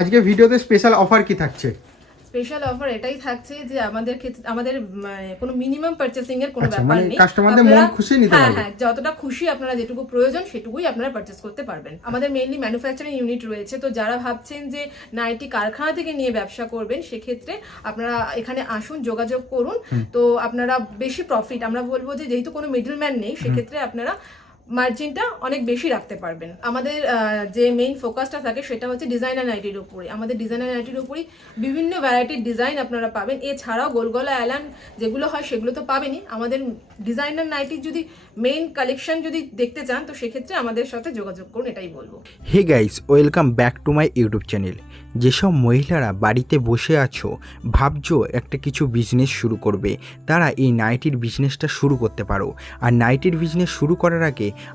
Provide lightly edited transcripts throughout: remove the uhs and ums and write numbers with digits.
আজকে ভিডিওতে special offer কি থাকছে? স্পেশাল অফার এটাই থাকছে যে আমাদের ক্ষেত্রে আমাদের কোনো মিনিমাম পারচেসিং এর কোনো ব্যাপার মানে নেই। কাস্টমারদের মন খুশি নিতে পারবে। হ্যাঁ, যতটা খুশি আপনারা যেটুকু প্রয়োজন সেটুকুই আপনারা পারচেজ করতে পারবেন। আমাদের মেইনলি ম্যানুফ্যাকচারিং ইউনিট রয়েছে, তো যারা ভাবছেন যে নাইটি কারখানা থেকে নিয়ে ব্যবসা করবেন সেক্ষেত্রে আপনারা এখানে আসুন, যোগাযোগ করুন। তো আপনারা বেশি প্রফিট, আমরা বলবো যে যেহেতু কোনো মিডলম্যান নেই সেক্ষেত্রে আপনারা মার্জিনটা অনেক বেশি রাখতে পারবেন। আমাদের যে মেইন ফোকাসটা থাকে সেটা হচ্ছে ডিজাইনার নাইটির উপরে। আমাদের ডিজাইনার নাইটির উপরেই বিভিন্ন ভ্যারাইটির ডিজাইন আপনারা পাবেন। এছাড়াও গোলগলা অ্যালান যেগুলো হয় সেগুলো তো পাবেনই। আমাদের ডিজাইনার নাইটির যদি মেইন কালেকশন যদি দেখতে চান তো সেক্ষেত্রে আমাদের সাথে যোগাযোগ করুন, এটাই বলবো। Hey guys, welcome back to my YouTube channel. যেসব মহিলারা বাড়িতে বসে আছো, ভাবছো একটা কিছু বিজনেস শুরু করবে, তারা এই নাইটির বিজনেসটা শুরু করতে পারো। আর নাইটির বিজনেস শুরু করার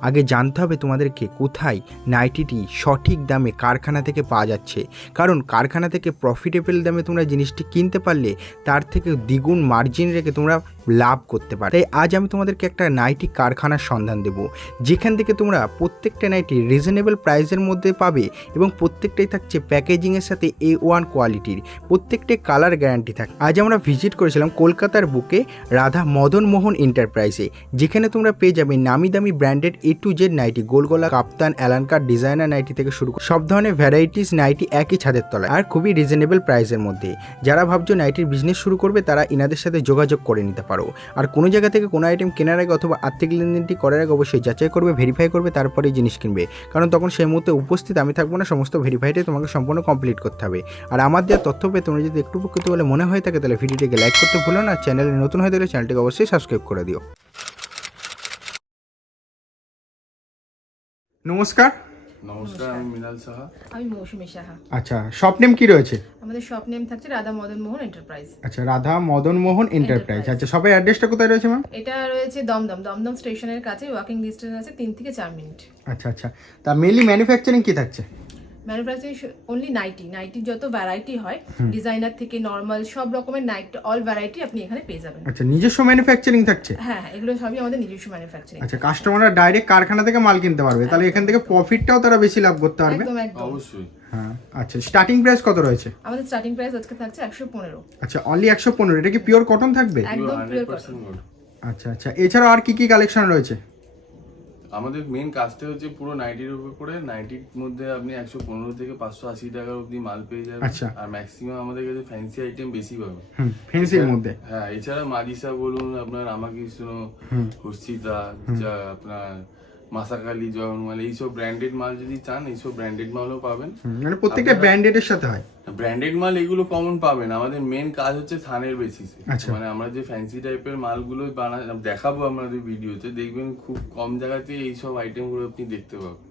আগে জানতে হবে তোমাদেরকে কোথায় নাইটিটি সঠিক দামে কারখানা থেকে পাওয়া যাচ্ছে। কারণ কারখানা থেকে প্রফিটেবল দামে তোমরা জিনিসটি কিনতে পারলে তার থেকে দ্বিগুণ মার্জিন রেখে তোমরা লাভ করতে পারো। তাই আজ আমি তোমাদেরকে একটা নাইটি কারখানার সন্ধান দেবো, যেখান থেকে তোমরা প্রত্যেকটা নাইটি রিজনেবল প্রাইসের মধ্যে পাবে এবং প্রত্যেকটাই থাকছে প্যাকেজিংয়ের সাথে A1 কোয়ালিটির, প্রত্যেকটাই কালার গ্যারান্টি থাকে। আজ আমরা ভিজিট করেছিলাম কলকাতার বুকে রাধা মদন মোহন এন্টারপ্রাইজে, যেখানে তোমরা পেয়ে যাবে নামি দামি branded A to Z nighty, গোলগলা, কাপ্তান, অ্যালানকার, ডিজাইনার নাইটি থেকে শুরু করে সব ধরনের ভ্যারাইটিস নাইটি একই ছাদের তলায় আর খুবই রিজনেবল প্রাইসের মধ্যে। যারা ভাবছো নাইটির বিজনেস শুরু করবে তারা ইনাদের সাথে যোগাযোগ করে নিতে পারো। আর কোনো জায়গা থেকে কোনো আইটেম কেনার আগে অথবা আর্থিক লেনদেনটি করার আগে অবশ্যই যাচাই করবে, ভেরিফাই করবে, তারপরে জিনিস কিনবে। কারণ তখন সেই মুহূর্তে উপস্থিত আমি থাকবো না, সমস্ত ভেরিফাইটাই তোমাকে সম্পূর্ণ কমপ্লিট করতে হবে। আর আমার দেওয়া তথ্য পেয়ে তোমরা যদি একটু উপকৃত বলে মনে হয়ে থাকে তাহলে ভিডিওটিকে লাইক করতে ভুলো না। চ্যানেলে নতুন হয়ে থাকলে চ্যানেলটিকে অবশ্যই সাবস্ক্রাইব করে দিও। নমস্কার। নমস্কার, আমি মৃণাল সাহা। আমি মৌসুমী সাহা। আচ্ছা, শপ নেম কি রয়েছে? আমাদের শপ নেম থাকছে রাধা মদন মোহন এন্টারপ্রাইজ। আচ্ছা, রাধা মদন মোহন এন্টারপ্রাইজ। আচ্ছা, শপের অ্যাড্রেসটা কোথায় রয়েছে ম্যাম? এটা রয়েছে দমদম স্টেশনের কাছে, ওয়াকিং ডিস্টেন্স আছে 3 থেকে 4 মিনিট। আচ্ছা, তা মেইনলি ম্যানুফ্যাকচারিং কি থাকছে? ম্যানুফ্যাকচারিং অনলি নাইটি যত ভ্যারাইটি হয়, ডিজাইনার থেকে নরমাল সব রকমের নাইট অল ভ্যারাইটি আপনি এখানে পেয়ে যাবেন। আচ্ছা, নিজস্ব ম্যানুফ্যাকচারিং থাকছে? হ্যাঁ, এগুলো সবই আমাদের নিজস্ব ম্যানুফ্যাকচারিং। আচ্ছা, কাস্টমাররা ডাইরেক্ট কারখানা থেকে মাল কিনতে পারবে, তাহলে এখান থেকে প্রফিটটাও তারা বেশি লাভ করতে পারবে। একদম অবশ্যই। হ্যাঁ। আচ্ছা, স্টার্টিং প্রাইস কত রয়েছে? আমাদের স্টার্টিং প্রাইস আজকে থাকছে 115। আচ্ছা, অনলি 115। এটা কি পিওর কটন থাকবে? একদম পিওর 100% কটন। gold। আচ্ছা, এছাড়াও আর কি কি কালেকশন রয়েছে? আমাদের মেন কাজটা হচ্ছে পুরো নাইটির উপর করে। নাইটির মধ্যে আপনি 115 থেকে 580 টাকার অবধি মাল পেয়ে যাবেন। আচ্ছা। আর ম্যাক্সিমাম আমাদের কাছে ফ্যান্সি আইটেম বেশি পাবেন। ফেন্সির মধ্যে? হ্যাঁ, এছাড়া মাদিসা বলুন, আপনার রামাকৃষ্ণ, হর্ষিতা, যা আপনার মাসাকালি, জয়মাল, এইসব ব্র্যান্ডেড মাল যদি চান এইসব ব্র্যান্ডেড মালও পাবেন। মানে প্রত্যেকটা ব্র্যান্ডেডের সাথে হয়? ব্র্যান্ডেড মাল এগুলো কমন পাবেন। আমাদের মেন কাজ হচ্ছে থানের বেসিসে। আচ্ছা। মানে আমরা যে ফ্যান্সি টাইপের মালগুলো দেখাবো আমাদের ভিডিওতে, দেখবেন খুব কম জায়গাতে এইসব আইটেম গুলো আপনি দেখতে পাবেন।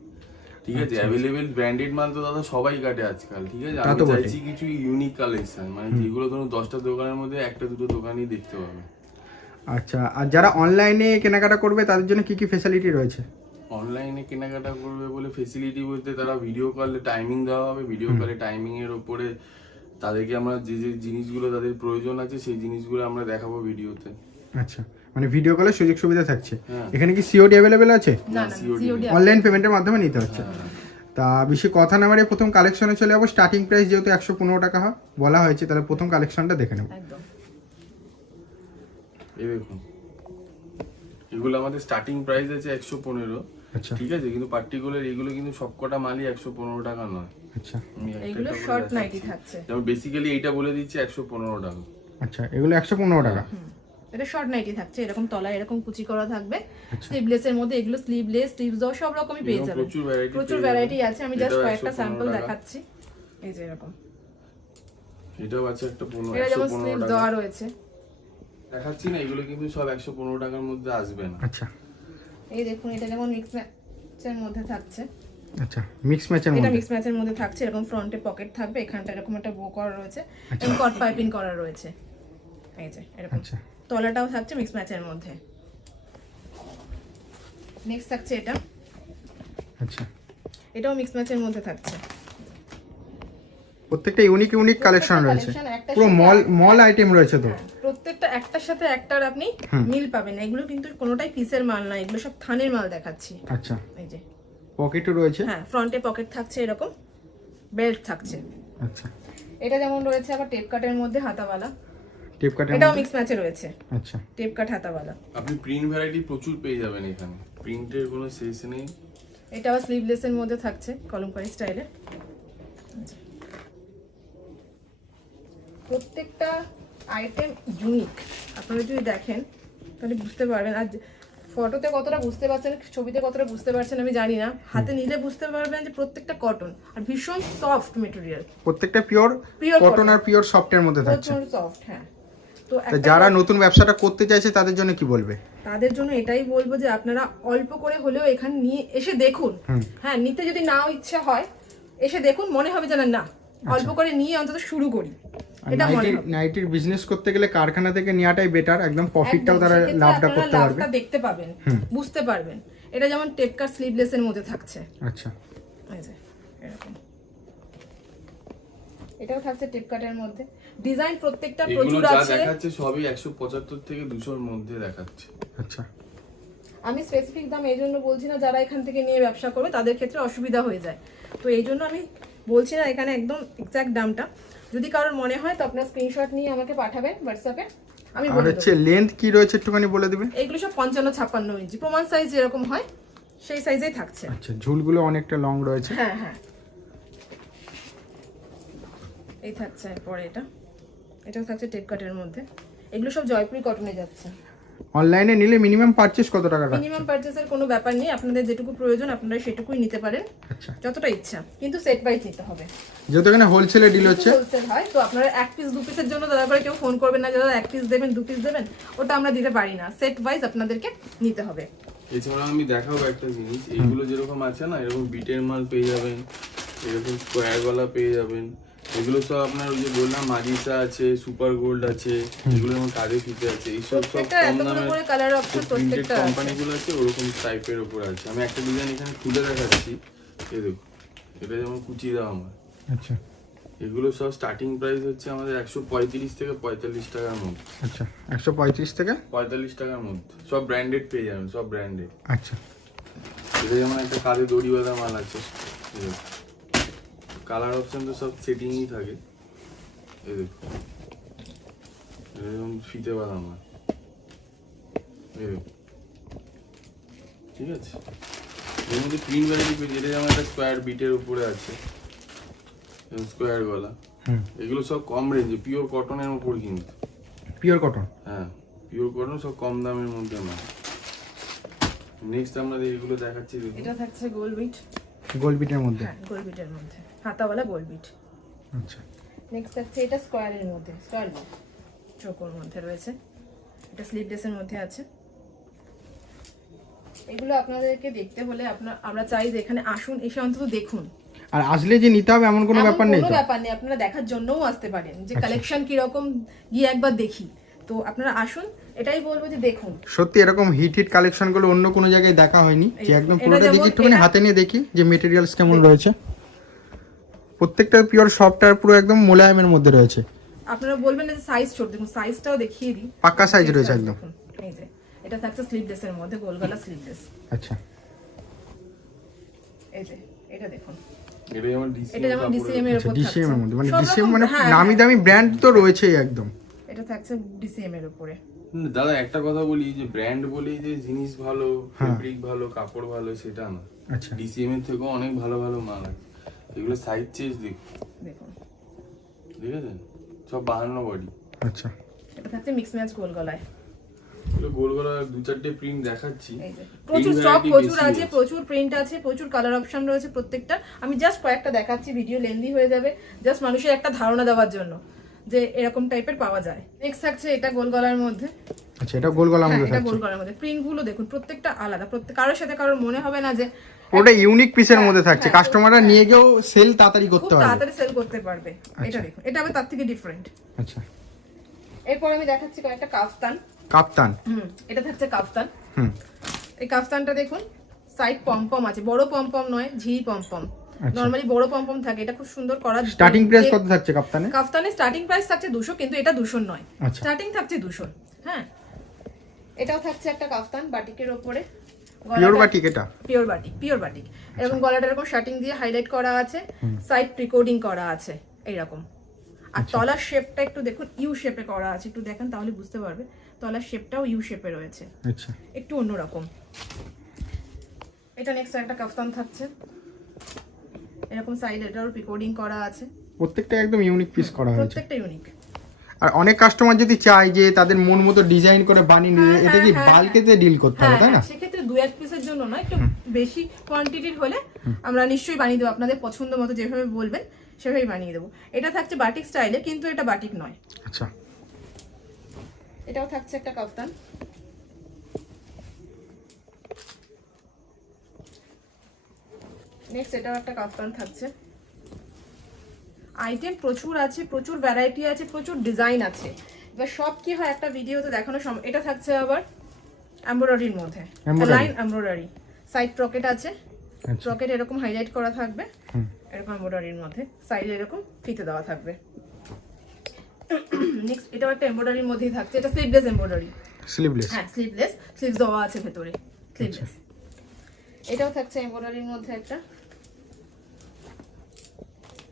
ঠিক আছে, অ্যাভেলেবেল ব্র্যান্ডেড মাল তো দাদা সবাই কাটে আজকাল। ঠিক আছে, আমি চাইছি কিছু ইউনিক কালেকশন, মানে যেগুলো ধরুন 10টা দোকানের মধ্যে একটা দুটো দোকানই দেখতে পাবেন। আচ্ছা, আর যারা অনলাইনে কেনাকাটা করবে তাদের জন্য কি কি ফ্যাসিলিটি রয়েছে? অনলাইনে কেনাকাটা করবে বলে ফেসিলিটি বলতে, তারা ভিডিও কলে টাইমিং দেওয়া হবে। ভিডিও কলে টাইমিং এর উপরে তাদেরকে আমরা যে যে জিনিসগুলো তাদের প্রয়োজন আছে সেই জিনিসগুলো আমরা দেখাবো ভিডিওতে। আচ্ছা, মানে ভিডিও কলের সুযোগ সুবিধা থাকছে। হ্যাঁ। এখানে কি সিওডি অ্যাভেলেবেল আছে? না, COD COD অনলাইন পেমেন্টের মাধ্যমে নিতে হচ্ছে। তা বেশি কথা না বাড়িয়ে প্রথম কালেকশনে চলে যাবো। স্টার্টিং প্রাইস যেহেতু 115 টাকা বলা হয়েছে, তাহলে প্রথম কালেকশনটা দেখে নেব। একদম। এই দেখুন, এগুলো আমাদের স্টার্টিং প্রাইস আছে 115। আচ্ছা, ঠিক আছে, কিন্তু পার্টিকুলার এগুলো কিন্তু সবকটা মালই 115 টাকা নয়। আচ্ছা, আমি একটা এগুলো একটা করে শর্ট নাইটি দেখাচ্ছি। থাকছে। যেমন বেসিক্যালি এইটা বলে দিচ্ছি 115 টাকা। আচ্ছা, এগুলো 115 টাকা। এটা শর্ট নাইটি থাকছে, এরকম তলায় এরকম কুচি করা থাকবে। স্লিভলেস এর মধ্যে এগুলো স্লিভলেস, স্লিভস দাও সব রকমই পেয়ে যাবেন। প্রচুর ভ্যারাইটি আছে। আমি জাস্ট কয়েকটা স্যাম্পল দেখাচ্ছি। এই যে এরকম, এটাও আছে একটা এটা যেমন 115 স্লিভ টাকা দেওয়া রয়েছে। দেখাচ্ছি না, এগুলো কিন্তু সব 115 টাকার মধ্যে আসবে না। আচ্ছা, এই দেখুন, এটা যেমন মিক্স ম্যাচের মধ্যে থাকছে। আচ্ছা, মিক্স ম্যাচের এটা মধ্যে? মিক্স ম্যাচের মধ্যে থাকছে। এরকম ফ্রন্টে পকেট থাকবে, এখানটা এরকম একটা বো করা রয়েছে এবং কট পাইপিং করা রয়েছে। এই যে এরকম আচ্ছা, তলাটাও থাকছে মিক্স ম্যাচের মধ্যে। নেক্সট থাকছে এটা। আচ্ছা, এটাও মিক্স ম্যাচের মধ্যে থাকছে। প্রত্যেকটা ইউনিক কালেকশন রয়েছে। collection একটা পুরো সাথে মল আইটেম রয়েছে তো? প্রত্যেকটা একটার সাথে একটার আপনি মিল পাবেন। এগুলো কিন্তু কোনোটাই পিসের মাল না, এগুলো সব থানের মাল দেখাচ্ছি। আচ্ছা, এই যে পকেটও রয়েছে? হ্যাঁ, ফ্রন্টে পকেট থাকছে, এরকম বেল্ট থাকছে। আচ্ছা, এটা যেমন রয়েছে আবার টেপ কাটের মধ্যে হাতাওয়ালা, টেপ কাটের এটাও মধ্যে? মিক্স ম্যাচে রয়েছে, আচ্ছা, টেপ কাট হাতাওয়ালা। আপনি প্রিন্ট ভ্যারাইটি প্রচুর পেয়ে যাবেন এখানে, প্রিন্টের কোনো শেষ নেই। এটা আবার স্লিভলেস এর মধ্যে থাকছে কলমকারী স্টাইলে। প্রত্যেকটা আইটেম ইউনিক, আপনারা যদি দেখেন তাহলে বুঝতে পারবেন। আর ফটোতে কতটা বুঝতে পারছেন, ছবিতে কতটা বুঝতে পারছেন আমি জানি না, হাতে নিলে বুঝতে পারবেন যে প্রত্যেকটা কটন আর ভীষণ সফট মেটেরিয়াল, প্রত্যেকটা পিওর Pure কটন cotton। আর পিওর সফটের মধ্যে থাকছে। প্রচুর সফট। হ্যাঁ, তো তা একটা যারা নতুন ব্যবসাটা করতে চাইছে তাদের জন্য কি বলবে? তাদের জন্য এটাই বলবো যে আপনারা অল্প করে হলেও এখানে নিয়ে এসে দেখুন। হ্যাঁ, নিতে যদি নাও ইচ্ছা হয় এসে দেখুন, মনে হবে যে না অল্প করে নিয়ে অন্তত শুরু করি, এটা মনে হবে। নাইটির বিজনেস করতে গেলে কারখানা থেকে নেওয়াটাই বেটার, একদম প্রফিটটাও একদম, তারা সেক্ষেত্রে লাভটা আপনারা করতে পারবে। লাভটা দেখতে পাবেন, বুঝতে পারবেন। এটা যেমন টেপকার স্লিভলেস এর মধ্যে থাকছে, আচ্ছা, এই যে এরকম। এটাও থাকছে টেপকাটের মধ্যে, ডিজাইন প্রত্যেকটা এগুলো প্রচুর যা আছে। দেখাচ্ছে সবই 175 থেকে 200 মধ্যে দেখাচ্ছে। আচ্ছা, আমি স্পেসিফিক দাম এই জন্য বলছি না, যারা এখান থেকে নিয়ে ব্যবসা করবে তাদের ক্ষেত্রে অসুবিধা হয়ে যায়, তো এই জন্য আমি বলছি না এখানে একদম এক্সাক্ট দামটা। যদি কারোর মনে হয় তো আপনার স্ক্রিনশট নিয়ে আমাকে পাঠাবেন হোয়াটসঅ্যাপে, আমি আর বলে হচ্ছে দেবো। লেন্থ কি রয়েছে একটুখানি বলে দিবেন? এইগুলো সব 55-56 ইঞ্চি, প্রমাণ সাইজ যেরকম হয় সেই সাইজেই থাকছে। আচ্ছা, ঝুলগুলো অনেকটা লং রয়েছে। হ্যাঁ হ্যাঁ, এই থাকছে পরে এটাও থাকছে টেপ কাটের মধ্যে। এগুলো সব জয়পুরি কটনে যাচ্ছে। অনলাইনে নিলে মিনিমাম পারচেজ কত টাকা রাখছে? মিনিমাম পারচেসের কোনো ব্যাপার নেই, আপনাদের যেটুকু প্রয়োজন আপনারা সেটুকুই নিতে পারেন, আচ্ছা, যতটা ইচ্ছা, কিন্তু সেট ওয়াইজ নিতে হবে। যেহেতু এখানে হোলসেলে ডিল হচ্ছে। হোলসেল হয় তো আপনারা এক পিস দু পিসের জন্য দয়া করে কেউ ফোন করবেন না, যারা এক পিস দেবেন দু পিস দেবেন, ওটা আমরা দিতে পারি না, সেট ওয়াইজ আপনাদেরকে নিতে হবে। এছাড়া আমি দেখাবো একটা জিনিস, এইগুলো যেরকম আছে না, এরকম বিটের মাল পেয়ে যাবেন, এরকম স্কোয়ার গলা পেয়ে যাবেন। এগুলো সব আপনার ওই যে বললাম মাজিসা আছে, সুপার গোল্ড আছে, এগুলো যেমন কাজে ফিতে আছে, এইসব সব প্রত্যেকটা কম এতগুলো দামের করে কালার অপশন প্রিন্টেড প্রত্যেকটা আছে। কোম্পানিগুলো আছে, ওরকম টাইপের উপর আছে। আমি একটা ডিজাইন এখানে খুলে দেখাচ্ছি, এই দেখো, এটা যেমন কুচি দেওয়া আমার। আচ্ছা, এগুলো সব স্টার্টিং প্রাইস হচ্ছে আমাদের 135 থেকে 45 টাকার মধ্যে। আচ্ছা, 135 থেকে 45 টাকার মধ্যে সব ব্র্যান্ডেড পেয়ে যাবেন, সব ব্র্যান্ডেড। আচ্ছা, এটা যেমন একটা কাঁধে দড়ি বাঁধা মাল আছে, কালার অপশন তো সব সেটিংই থাকে। এই দেখো, এটা যেমন ফিতে বাঁধা মাল, এই দেখো, ঠিক আছে। এর মধ্যে প্রিন্ট ভ্যারাইটি পেয়েছি, এটা যেমন একটা স্কোয়ার বিটের উপরে আছে, স্কোয়ার গলা। এগুলো সব কম রেঞ্জে, পিওর কটনের উপর কিন্তু, পিওর কটন। হ্যাঁ পিওর কটন, সব কম দামের মধ্যে না। নেক্সট আমরা এগুলো দেখাচ্ছি, দেখুন। এটা থাকছে গোল বিট, গোল বিটের মধ্যে। হ্যাঁ গোল বিটের মধ্যে, হাতাওয়ালা গোল বিট। আচ্ছা, নেক্সট থাকছে এটা স্কোয়ারের মধ্যে, স্কোয়ার বিট চোকোর মধ্যে রয়েছে, এটা স্লিভলেসের মধ্যে আছে। এগুলো আপনাদেরকে দেখতে হলে আমরা চাই যে এখানে আসুন, এসে অন্তত দেখুন। আর আসলে যে নিতে হবে এমন কোনো ব্যাপার নেই তো? কোনো ব্যাপার নেই, আপনারা দেখার জন্যও আসতে পারেন যে কালেকশন কি রকম, গিয়ে একবার দেখি। তো আপনারা আসুন, এটাই বলবো যে দেখুন। সত্যি এরকম হিট কালেকশন গুলো অন্য কোনো জায়গায় দেখা হয়নি, যে একদম এটা পুরোটা যেমন দেখি একটুখানি এটা- হাতে নিয়ে দেখি যে মেটেরিয়ালস কেমন রয়েছে। প্রত্যেকটা পিওর সফট আর পুরো একদম মোলায়েমের মধ্যে রয়েছে। আপনারা বলবেন যে সাইজ ছোট, দেখুন সাইজটাও দেখিয়ে দিই, পাক্কা সাইজ রয়েছে একদম। দেখুন, এই যে এটা থাকছে স্লিভলেসের মধ্যে, গোলগলা স্লিভলেস। আচ্ছা, এই যে এটা দেখুন, এটা যেমন এটা যেমন ডিসিএম এর আচ্ছা, উপর ডিসিএম এর মধ্যে, মানে সব ডিসিএম রকম- মানে হ্যাঁ, নামি হ্যাঁ। দামি ব্র্যান্ড তো রয়েছেই একদম। এটা থাকছে ডিসিএম এর উপরে। দাদা একটা কথা বলি, যে ব্র্যান্ড বলেই যে জিনিস ভালো, ফেব্রিক ভালো, কাপড় ভালো সেটা না। আচ্ছা, ডিসিএম এর থেকেও অনেক ভালো ভালো মাল আছে। এগুলো সাইজ চেঞ্জ দেখুন, ঠিক আছে, সব 52 বডি। আচ্ছা, এটা থাকছে মিক্স ম্যাচ গোল গলায়। এগুলো গোল গলা 2-4টে প্রিন্ট দেখাচ্ছি। এই যে প্রচুর Print স্টক variety প্রচুর বেশি আছে, প্রচুর প্রিন্ট আছে, প্রচুর কালার অপশন রয়েছে প্রত্যেকটা। আমি জাস্ট কয়েকটা দেখাচ্ছি, ভিডিও লেন্দি হয়ে যাবে, জাস্ট মানুষের একটা ধারণা দেওয়ার জন্য যে এরকম টাইপের পাওয়া যায়। নেক্সট থাকছে এটা গোল গলার মধ্যে। আচ্ছা, এটা গোল গলা হ্যাঁ, মধ্যে এটা থাকছে। গোল গলার মধ্যে। প্রিন্ট গুলো দেখুন প্রত্যেকটা আলাদা, কারোর সাথে কারোর মনে হবে না যে পুরোটা ইউনিক পিসের মধ্যে থাকছে, হ্যাঁ, কাস্টমাররা নিয়ে গিয়েও সেল তাড়াতাড়ি খুব করতে পারবে। তাড়াতাড়ি সেল করতে পারবে। এটা দেখুন, এটা আবার তার থেকে ডিফারেন্ট। আচ্ছা, এরপর আমি দেখাচ্ছি কয়েকটা কাফতান। কাপ্তান। এটা থাকছে কাফতান। হুম, এই কাফতানটা দেখুন, সাইড পমপম আছে, বড় পমপম নয়, ঝি পমপম। আচ্ছা। নরমালি বড় পমপম থাকে, এটা খুব সুন্দর করা। স্টার্টিং প্রাইস কত থাকছে কাপ্তানে? কাফতানের স্টার্টিং প্রাইস থাকছে 200, কিন্তু এটা 200 নয়, আচ্ছা। স্টার্টিং থাকছে 200। হ্যাঁ, এটাও থাকছে একটা কাফতান বাটিকের উপরে। পিওর বাটিক এটা? Pure batik, pure batik. এরকম গলাটা এরকম শার্টিং দিয়ে হাইলাইট করা আছে, সাইড প্রিকোডিং করা আছে। এইরকম। আর তলার শেপটা একটু দেখুন ইউ শেপে করা আছে, একটু দেখেন তাহলে বুঝতে পারবে। তলার শেপটাও ইউ শেপে রয়েছে, আচ্ছা একটু অন্যরকম। এটা নেক্সট একটা কাফতান থাকছে, এরকম সাইড এটারও পিকোডিং করা আছে, প্রত্যেকটা একদম ইউনিক পিস করা হয়েছে। প্রত্যেকটা ইউনিক। আর অনেক কাস্টমার যদি চায় যে তাদের মন মতো ডিজাইন করে বানিয়ে নিয়ে, এটা কি বাল্কেতে ডিল করতে হবে তাই না? সেক্ষেত্রে 2-1 পিসের জন্য না, একটু বেশি কোয়ান্টিটির হলে আমরা নিশ্চয়ই বানিয়ে দেবো, আপনাদের পছন্দ মতো যেভাবে বলবেন সেভাবেই বানিয়ে দেবো। এটা থাকছে বাটিক স্টাইলে, কিন্তু এটা বাটিক নয়। আচ্ছা এটাও থাকছে একটা কাফতান। নেক্সট এটাও একটা কাফতান থাকছে। আইটেম প্রচুর আছে, প্রচুর ভ্যারাইটি আছে, প্রচুর ডিজাইন আছে। এবার সব কি হয় একটা ভিডিওতে দেখানো সম্ভব। এটা থাকছে আবার এমব্রয়ডারির মধ্যে, লাইন এমব্রয়ডারি, সাইড পকেট আছে, পকেট এরকম হাইলাইট করা থাকবে, এরকম এমব্রয়ডারির মধ্যে, সাইডে এরকম ফিতে দেওয়া থাকবে। নেক্সট এটাও একটা এমব্রয়ডারির মধ্যেই থাকছে, এটা স্লিভলেস এমব্রয়ডারি। স্লিভলেস? হ্যাঁ স্লিভলেস, স্লিভস দেওয়া আছে ভেতরে, স্লিভলেস। এটাও থাকছে এমব্রয়ডারির মধ্যে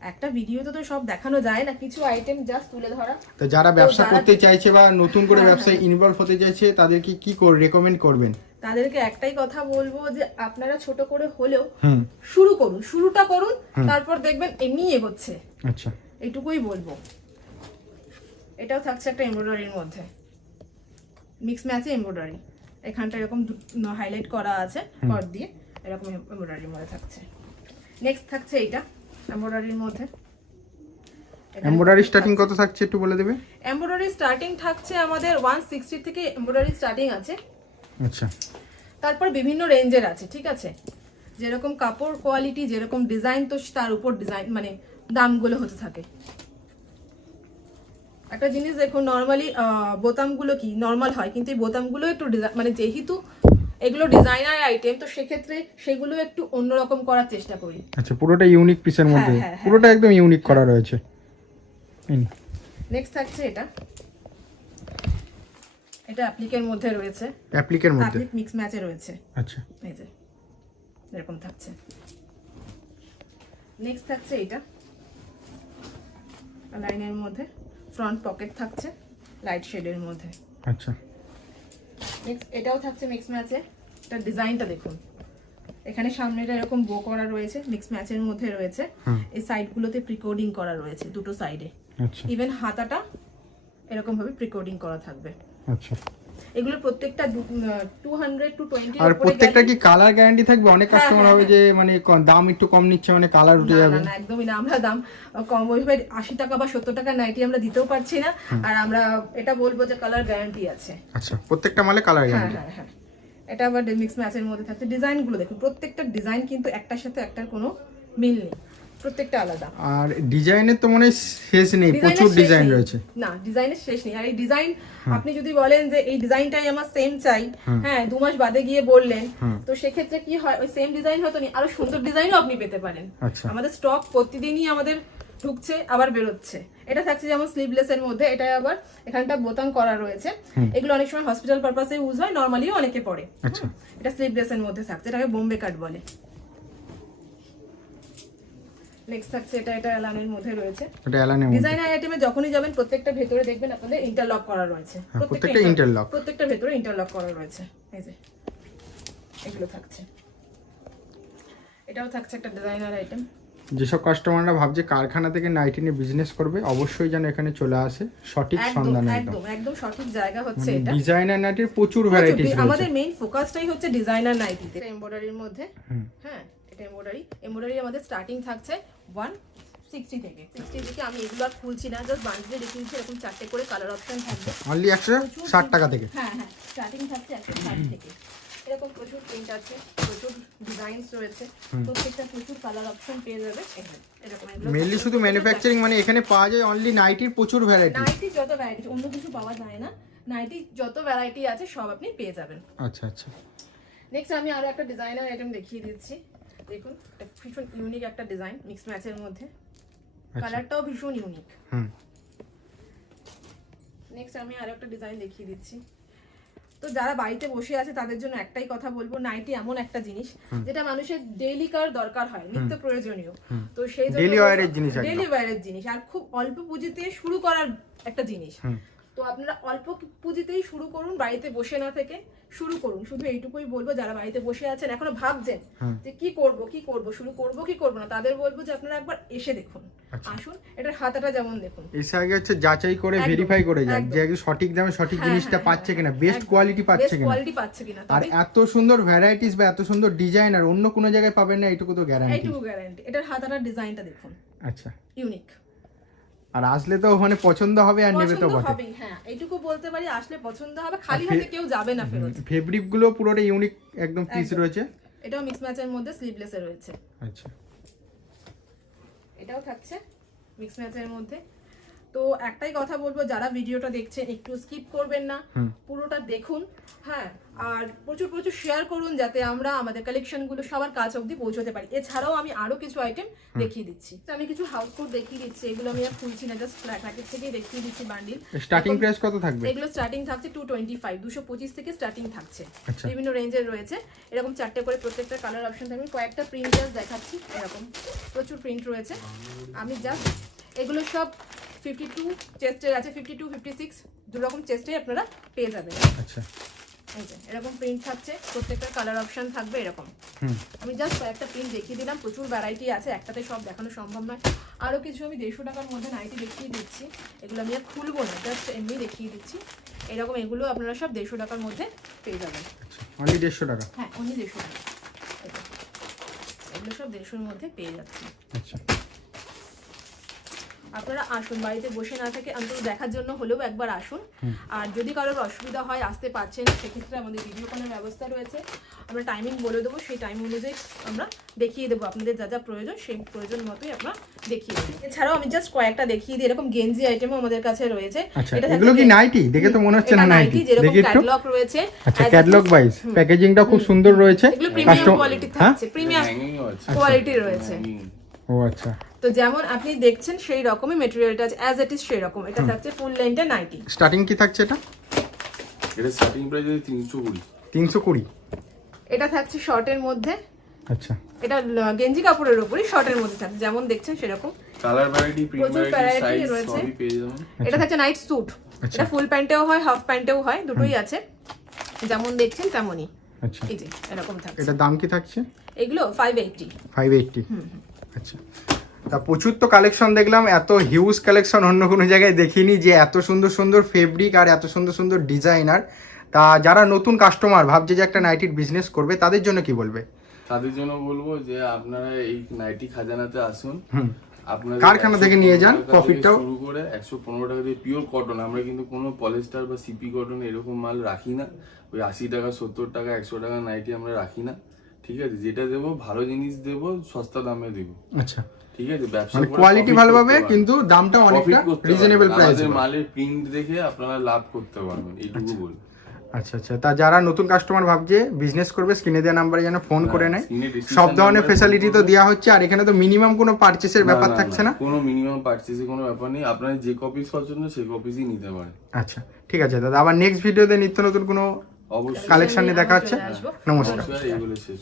একটা ভিডিওতে তো সব দেখানো যায় না, কিছু আইটেম জাস্ট তুলে ধরা। তো যারা ব্যবসা করতে চাইছে বা নতুন করে ব্যবসায় ইনভলভ হতে চাইছে তাদেরকে কি রেকমেন্ড করবেন? তাদেরকে একটাই কথা বলবো যে আপনারা ছোট করে হলেও শুরু করুন, শুরুটা করুন, তারপর দেখবেন এমনি এগোচ্ছে। আচ্ছা এইটুকুই বলবো। এটাও থাকছে একটা এমব্রয়ডারির মধ্যে, মিক্স ম্যাচে এমব্রয়ডারি, এখানটা এরকম হাইলাইট করা আছে কর দিয়ে, এরকম এমব্রয়ডারির মধ্যে থাকছে। নেক্সট থাকছে এইটা এমব্রয়ডারির মধ্যে। এমব্রয়ডারি স্টার্টিং কত থাকছে একটু বলে দেবে? এমব্রয়ডারি স্টার্টিং থাকছে আমাদের 160 থেকে এমব্রয়ডারি স্টার্টিং আছে। আচ্ছা তারপর বিভিন্ন রেঞ্জের আছে, ঠিক আছে, যেরকম কাপড় কোয়ালিটি, যেরকম ডিজাইন, তো তার উপর ডিজাইন মানে দামগুলো হতে থাকে। একটা জিনিস দেখুন, নর্মালি বোতামগুলো কি নর্মাল হয়, কিন্তু এই বোতামগুলো একটু মানে যেহেতু এগুলো ডিজাইনার আইটেম, তো সেক্ষেত্রে সেগুলো একটু অন্যরকম করার চেষ্টা করি। আচ্ছা পুরোটা ইউনিক পিসের মধ্যে, পুরোটা একদম ইউনিক করা রয়েছে। নেক্সট থাকছে এটা, এটা অ্যাপ্লিকের মধ্যে রয়েছে, অ্যাপ্লিকের মধ্যে অ্যাপ্লিক মিক্স ম্যাচে রয়েছে। আচ্ছা এই যে এরকম থাকছে। নেক্সট থাকছে এটা লাইনের মধ্যে, ফ্রন্ট পকেট থাকছে লাইট শেডের মধ্যে। আচ্ছা নেক্সট এটাও থাকছে মিক্স ম্যাচে। এটা ডিজাইনটা দেখুন, এখানে সামনেটা এরকম বো করা রয়েছে, মিক্স ম্যাচের মধ্যে রয়েছে, এই সাইডগুলোতে প্রিকোডিং করা রয়েছে দুটো সাইডে। আচ্ছা ইভেন হাতাটা এরকম ভাবে প্রিকোডিং করা থাকবে। আচ্ছা এগুলো প্রত্যেকটা 200 to 20 আর প্রত্যেকটা কি কালার গ্যারান্টি থাকবে? অনেক কাস্টমার হবে যে মানে দাম একটু কম নিচ্ছে মানে কালার উঠে যাবে। না একদমই না, আমরা দাম কম ওইভাবে 80 টাকা বা 70 টাকা নাইটি আমরা দিতেও পারছি না। আর আমরা এটা বলবো যে কালার গ্যারান্টি আছে। আচ্ছা প্রত্যেকটা মালে কালার হ্যাঁ গ্যারান্টি? হ্যাঁ হ্যাঁ। এটা আবার মিক্স ম্যাচের মধ্যে থাকছে। ডিজাইনগুলো দেখুন, প্রত্যেকটা ডিজাইন কিন্তু একটার সাথে একটার কোনো মিল নেই, প্রত্যেকটা আলাদা। আর ডিজাইনের তো মনে হয় শেষ নেই, প্রচুর ডিজাইন রয়েছে। না ডিজাইনের শেষ নেই। আর এই ডিজাইন আপনি যদি বলেন যে এই ডিজাইনটাই আমার সেম চাই, হ্যাঁ 2 মাস বাদে গিয়ে বললেন, তো সেক্ষেত্রে কি হয়, ওই সেম ডিজাইন হতো না, আরো সুন্দর ডিজাইনও আপনি পেতে পারেন। আমাদের স্টক প্রতিদিনই আমাদের ঢুকছে আবার বেরোচ্ছে। এটা থাকছে যেমন স্লিভলেস এর মধ্যে, এটা আবার এখানটা বোতাম করা রয়েছে। এগুলো অনেক সময় হসপিটাল পারপাসে ইউজ হয়, নরমালিও অনেকে পরে। আচ্ছা এটা স্লিভলেস এর মধ্যে থাকছে, এটাকে বোম্বে কাট বলে। নেক্সট থাকছে এটা এলানের মধ্যে রয়েছে। এটা এলানের মধ্যে ডিজাইনার আইটেমে যখনই যাবেন প্রত্যেকটা ভেতরে দেখবেন আপনাদের ইন্টারলক করা রয়েছে, প্রত্যেকটা ইন্টারলক, প্রত্যেকটা ভেতরে ইন্টারলক করা রয়েছে। এই যে এগুলো থাকছে। এটাও থাকছে একটা ডিজাইনার আইটেম। যেসব কাস্টমাররা ভাবছে কারখানা থেকে নাইটি নিয়ে বিজনেস করবে, অবশ্যই যেন এখানে চলে আসে, সঠিক সন্ধান। একদম একদম সঠিক জায়গা হচ্ছে এটা। ডিজাইনার নাইটির প্রচুর ভ্যারাইটিস রয়েছে। আমাদের মেইন ফোকাসটাই হচ্ছে ডিজাইনার নাইটিতে। এমব্রয়ডারির মধ্যে, হ্যাঁ এটা এমব্রয়ডারি আমাদের স্টার্টিং থাকছে 160 থেকে। 60 থেকে আমি এগুলো আর খুলছি না, জাস্ট বান্ডিলে রেখে দিচ্ছি। এরকম 4টে করে কালার অপশন থাকবে, অনলি 160 টাকা থেকে। হ্যাঁ হ্যাঁ স্টার্টিং থাকছে 160 থেকে। এরকম প্রচুর প্রিন্ট আছে, প্রচুর ডিজাইনস রয়েছে, প্রত্যেকটা প্রচুর কালার অপশন পেয়ে যাবে। এরকম মেইনলি শুধু ম্যানুফ্যাকচারিং মানে এখানে পাওয়া যায় অনলি নাইটির প্রচুর ভ্যারাইটি। নাইটি যত ভ্যারাইটি, অন্য কিছু পাওয়া যায় না। নাইটি যত ভ্যারাইটি আছে সব আপনি পেয়ে যাবেন। আচ্ছা আচ্ছা। নেক্সট আমি আরো একটা ডিজাইনার আইটেম দেখিয়ে দিচ্ছি। দেখুন এটা ভীষণ ইউনিক একটা ডিজাইন, মিক্স ম্যাচের মধ্যে, কালারটাও ভীষণ ইউনিক। নেক্সট আমি আরো একটা ডিজাইন দেখিয়ে দিচ্ছি। তো যারা বাড়িতে বসে আছে তাদের জন্য একটাই কথা বলবো, নাইটি এমন একটা জিনিস যেটা মানুষের ডেইলি কার দরকার হয়, নিত্য প্রয়োজনীয়। তো সেই জন্য Daily wear এর জিনিস একদম। ডেইলি ওয়্যারের জিনিস, আর খুব অল্প পুঁজিতে শুরু করার একটা জিনিস। তো আপনারা অল্প পুঁজিতেই শুরু করুন, বাড়িতে বসে না থেকে শুরু করুন। শুধু এইটুকুই বলবো, যারা বাড়িতে বসে আছেন এখনো ভাবছেন যে কি করব শুরু করব কি করব না, তাদের বলবো যে আপনারা একবার এসে দেখুন, আসুন। এটার হাতাটা যেমন দেখুন, এসে আগে হচ্ছে যাচাই করে একদম, ভেরিফাই করে যান একদম। যে আগে সঠিক দামে সঠিক হ্যাঁ, জিনিসটা হ্যাঁ, পাচ্ছে হ্যাঁ, কিনা, বেস্ট একদম। কোয়ালিটি পাচ্ছে বেস্ট কিনা। কোয়ালিটি পাচ্ছে কিনা, আর তবে এত সুন্দর ভ্যারাইটিস বা এত সুন্দর ডিজাইন আর অন্য কোনো জায়গায় পাবেন না, এইটুকু তো গ্যারান্টি। এইটুকু গ্যারান্টি। এটার হাতাটার ডিজাইনটা দেখুন, আচ্ছা, ইউনিক। আর আসলে তো ওখানে পছন্দ হবে আর নেবে তো পছন্দ বটে। হবেই, হ্যাঁ এইটুকু বলতে পারি, আসলে পছন্দ হবে, খালি হাতে কেউ যাবে না ফেরত। ফেব্রিক গুলো পুরোটা ইউনিক একদম পিস একদম। রয়েছে। এটাও মিক্স ম্যাচের মধ্যে স্লিভলেসে রয়েছে, আচ্ছা, এটাও থাকছে মিক্স ম্যাচের মধ্যে। তো একটাই কথা বলবো, যারা ভিডিওটা দেখছেন একটু স্কিপ করবেন না, পুরোটা দেখুন, হ্যাঁ। আর প্রচুর প্রচুর শেয়ার করুন, যাতে আমরা আমাদের কালেকশনগুলো সবার কাছে অবধি পৌঁছতে পারি। এছাড়াও আমি আরো কিছু আইটেম দেখিয়ে দিচ্ছি। তো আমি কিছু হাউস কোট দেখিয়ে দিচ্ছি, এগুলো আমি আর খুলছি না, জাস্ট প্যাকেট থেকেই দেখিয়ে দিচ্ছি বান্ডিল। স্টার্টিং প্রাইস কত থাকবে? এগুলো স্টার্টিং থাকছে 225, 225 থেকে স্টার্টিং থাকছে। আচ্ছা। বিভিন্ন রেঞ্জের রয়েছে, এরকম 4টে করে প্রত্যেকটা কালার অপশন থাকবে। কয়েকটা প্রিন্ট জাস্ট দেখাচ্ছি, এরকম প্রচুর প্রিন্ট রয়েছে। আমি জাস্ট এগুলো সব 52 চেস্টের আছে, 52, 56 দু রকম চেস্টে আপনারা পেয়ে যাবেন। আচ্ছা, এই যে এরকম প্রিন্ট থাকছে, প্রত্যেকটা কালার অপশন থাকবে এরকম। আমি জাস্ট কয়েকটা প্রিন্ট দেখিয়ে দিলাম, প্রচুর ভ্যারাইটি আছে, একটাতে সব দেখানো সম্ভব নয়। আরও কিছু আমি 150 টাকার মধ্যে নাইটি দেখিয়ে দিচ্ছি, এগুলো আমি আর খুলবো না, জাস্ট এমনি দেখিয়ে দিচ্ছি। এরকম এগুলো আপনারা সব 150 টাকার মধ্যে পেয়ে যাবেন। অনলি 150 টাকা। হ্যাঁ, অনলি 150 টাকা। এই যে, এগুলো সব 150-এর মধ্যে পেয়ে যাচ্ছি। আচ্ছা, আপনারা আসুন, বাড়িতে বসে না থেকে অন্তত দেখার জন্য হলেও একবার আসুন। আর যদি কারোর অসুবিধা হয়, আসতে পারছেন, সেক্ষেত্রে আমাদের ভিডিও কলের ব্যবস্থা রয়েছে, আমরা টাইমিং বলে দেবো, সেই টাইম অনুযায়ী আমরা দেখিয়ে দেবো। আপনাদের যা যা প্রয়োজন সেই প্রয়োজন মতোই আমরা দেখিয়ে দেবো। এছাড়াও আমি জাস্ট কয়েকটা দেখিয়ে দিই, এরকম গেঞ্জি আইটেমও আমাদের কাছে রয়েছে। আচ্ছা, এটা এগুলো কি নাইটি? দেখে তো মনে হচ্ছে না নাইটি। যেরকম দেখি একটু। ক্যাটালগ রয়েছে। আচ্ছা, ক্যাটালগ ওয়াইজ প্যাকেজিংটা খুব সুন্দর রয়েছে। এগুলো প্রিমিয়াম কোয়ালিটি থাকছে, প্রিমিয়াম হ্যাঙ্গিংও আছে। কোয়ালিটি রয়েছে। ও আচ্ছা, তো যেমন আপনি দেখছেন সেই রকমই মেটেরিয়ালটা আছে, অ্যাজ ইট ইজ সেই রকম। এটা থাকছে ফুল লেন্থের নাইটি। স্টার্টিং কি থাকছে এটা? এটা স্টার্টিং প্রাইস 320। 320। এটা থাকছে শর্টের মধ্যে, আচ্ছা, এটা গেঞ্জি কাপড়ের উপরই শর্টের মধ্যে থাকছে, যেমন দেখছেন সেরকম। কালার ভ্যারাইটি, প্রিন্ট প্রচুর ভ্যারাইটি, variety সাইজ রয়েছে। সবই পেয়ে যাবেন। এটা থাকছে নাইট স্যুট, এটা ফুল প্যান্টেও হয়, হাফ প্যান্টেও হয়, দুটোই আছে, যেমন দেখছেন তেমনই। আচ্ছা, এই যে এরকম থাকছে। এটা দাম কি থাকছে? এগুলো 580। 580। আচ্ছা, তা প্রচুর তো কালেকশন দেখলাম, এত হিউজ কালেকশন অন্য কোনো জায়গায় দেখিনি, যে এত সুন্দর সুন্দর ফেব্রিক আর এত সুন্দর সুন্দর ডিজাইনার। তা যারা নতুন কাস্টমার ভাবছে যে একটা নাইটির বিজনেস করবে, তাদের জন্য কি বলবে? তাদের জন্য বলবো যে আপনারা এই নাইটি খাজানাতে আসুন। আপনারা কারখানা থেকে নিয়ে যান, প্রফিটটাও শুরু করে 115 টাকা দিয়ে পিওর কটন। আমরা কিন্তু কোনো পলিস্টার বা সিপি কটন এরকম মাল রাখি না। ওই 80 টাকা, 70 টাকা, 100 টাকা নাইটি আমরা রাখি না। ঠিক আছে, যেটা দেবো ভালো জিনিস দেবো, সস্তা দামে দেবো। আচ্ছা, ঠিক আছে, ব্যবসা মানে করে কোয়ালিটি profit ভালো করতে পাবে, পারবেন। কিন্তু দামটা অনেকটা Profit করতে রিজনেবল পারবেন। প্রাইস। আমাদের মালের প্রিন্ট দেখে আপনারা লাভ করতে পারবেন, এইটুকু বলি। আচ্ছা আচ্ছা, তা যারা নতুন কাস্টমার ভাবছে বিজনেস করবে, স্ক্রিনে দেওয়া নাম্বারে যেন ফোন করে নেয়। স্ক্রিনে description সব ধরনের number ফেসিলিটি phone তো করবে। দেওয়া হচ্ছে, আর এখানে তো মিনিমাম কোনো পারচেসের ব্যাপার থাকছে না। কোনো মিনিমাম পারচেজে কোনো ব্যাপার নেই, আপনারা যে কপিস পছন্দ সেই কপিসই নিতে পারেন। আচ্ছা, ঠিক আছে দাদা, আবার নেক্সট ভিডিওতে নিত্য নতুন কোনো অবশ্যই কালেকশন নিয়ে দেখা হচ্ছে। চলে আসবো। নমস্কার। নমস্কার, এইগুলো শেষ।